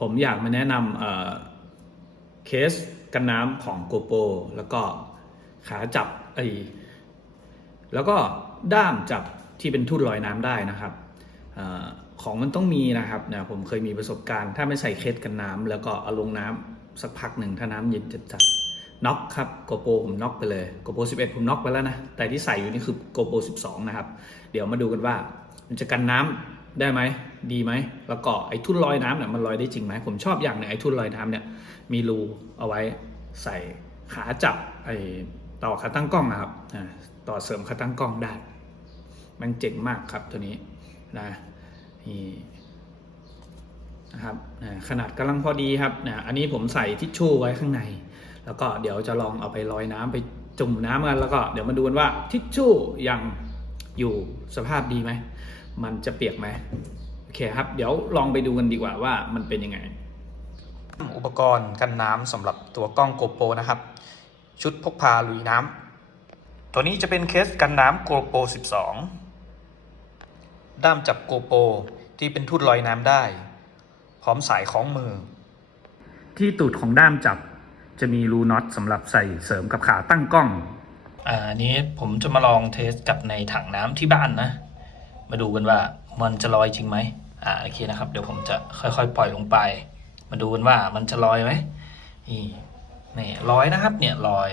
ผมอยากมาแนะนำเเคสกันน้ำของโกโปแล้วก็ขาจับไอแล้วก็ด้ามจับที่เป็นทุ่นลอยน้ำได้นะครับอของมันต้องมีนะครับเนี่ยผมเคยมีประสบการณ์ ถ้าไม่ใส่เคสกันน้ำแล้วก็เอาลงน้ำสักพักหนึ่งถ้าน้ำเย็นจัดๆน็อกครับโกโปผมน็อกไปเลยโกโป11 ผมน็อกไปแล้วนะ แต่ที่ใส่อยู่นี่คือโกโป12 นะครับ เดี๋ยวมาดูกันว่ามันจะกันน้ำ ได้ไหมดีไหมแล้วก็ไอ้ทุ่นลอยน้ำเนี่ยมันลอยได้จริงไหมผมชอบอย่างหนึงไอ้ทุ่นลอยน้ำเนี่ยมีรูเอาไว้ใส่ขาจับไอ้ต่อขาตั้งกล้องนะครับอ่าต่อเสริมขาตั้งกล้องได้ มันเจ๋งมากครับตัวนี้นะนี่นะครับขนาดกำลังพอดีครับนะอันนี้ผมใส่ทิชชู่ไว้ข้างใน แล้วก็เดี๋ยวจะลองเอาไปลอยน้ำไปจุ่มน้ำกันแล้วก็เดี๋ยวมาดูกันว่าทิชชู่ยังอยู่สภาพดีไหม มันจะเปียกไหมโอเคครับ เดี๋ยวลองไปดูกันดีกว่าว่ามันเป็นยังไง อุปกรณ์กันน้ำสำหรับตัวกล้องโกโปรนะครับ ชุดพกพาลุยน้ำตัวนี้จะเป็นเคสกันน้ำโกโปร12 ด้ามจับโกโปรที่เป็นทุ่นลอยน้ำได้ พร้อมสายคล้องมือ ที่ตูดของด้ามจับจะมีรูน็อตสำหรับใส่เสริมกับขาตั้งกล้อง อ่าอันนี้ผมจะมาลองเทสกับในถังน้ำที่บ้านนะ มาดูกันว่ามันจะลอยจริงไหมอ่าโอเคนะครับ เดี๋ยวผมจะค่อยๆ ปล่อยลงไป มาดูกันว่ามันจะลอยไหมนี่นี่ลอยนะครับ เนี่ยลอย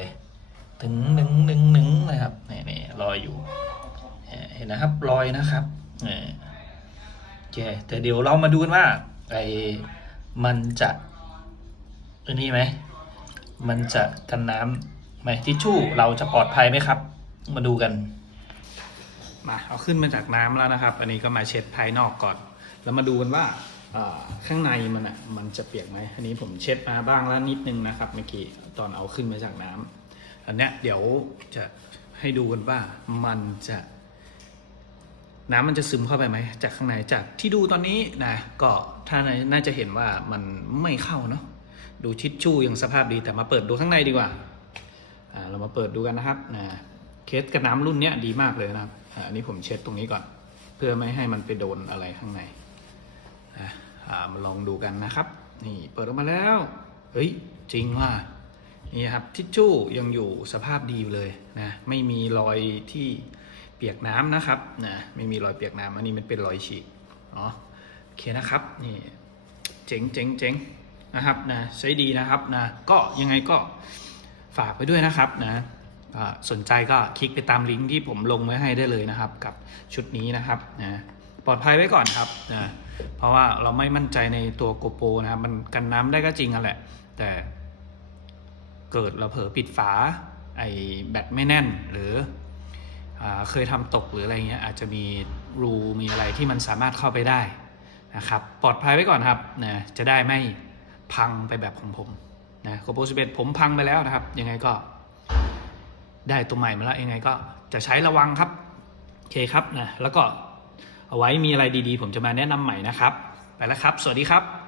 ถึงหนึ่งหนึ่งหนึ่งนะครับนี่นี่ลอยอยู่เห็นนะครับลอยนะครับนี่โอเคแต่เดี๋ยวเรามาดูกันว่าไอ้มันจะอันนี้ไหมมันจะกันน้ำไหมทิชชู่เราจะปลอดภัยไหมครับ มาดูกัน มาเอาขึ้นมาจากน้ำแล้วนะครับ อันนี้ก็มาเช็ดภายนอกก่อน แล้วมาดูกันว่าข้างในมันอะมันจะเปียกไหมอันนี้ผมเช็ดมาบ้างแล้วนิดนึงนะครับเมื่อกี้ตอนเอาขึ้นมาจากน้ำอันเนี้ยเดี๋ยวจะให้ดูกันว่ามันจะน้ำมันจะซึมเข้าไปไหมจากข้างในจากที่ดูตอนนี้นะก็ถ้าน่าจะเห็นว่ามันไม่เข้าเนาะดูทิชชู่ยังสภาพดีแต่มาเปิดดูข้างในดีกว่าเรามาเปิดดูกันนะครับนะเคสกับน้ำรุ่นเนี้ยดีมากเลยนะครับ อันนี้ผมเช็ดตรงนี้ก่อน เพื่อไม่ให้มันไปโดนอะไรข้างในนะมาลองดูกันนะครับ นี่เปิดออกมาแล้ว เฮ้ย จริงว่านี่ครับทิชชู่ยังอยู่สภาพดีเลยนะไม่มีรอยที่เปียกน้ำนะครับนะไม่มีรอยเปียกน้ำอันนี้มันเป็นรอยฉีกเนาะโอเคนะครับนี่เจ๋งเจ๋งเจ๋งนะครับนะใช้ดีนะครับนะก็ยังไงก็ฝากไปด้วยนะครับนะ สนใจก็คลิกไปตามลิงก์ที่ผมลงไว้ให้ได้เลยนะครับ กับชุดนี้นะครับนะปลอดภัยไว้ก่อนครับนะเพราะว่าเราไม่มั่นใจในตัวโกโปรนะครับมันกันน้ำได้ก็จริงอะแหละ แต่เกิดเราเผลอปิดฝาไอแบตไม่แน่นหรืออเคยทำตกหรืออะไรเงี้ยอาจจะมีรูมีอะไรที่มันสามารถเข้าไปได้นะครับปลอดภัยไว้ก่อนครับนะจะได้ไม่พังไปแบบของผมนะโกโปร11ผมพังไปแล้วนะครับ ยังไงก็ ได้ตัวใหม่มาแล้วยังไงก็จะใช้ระวังครับโอเคครับนะแล้วก็เอาไว้มีอะไรดีๆ ผมจะมาแนะนำใหม่นะครับ ไปแล้วครับ สวัสดีครับ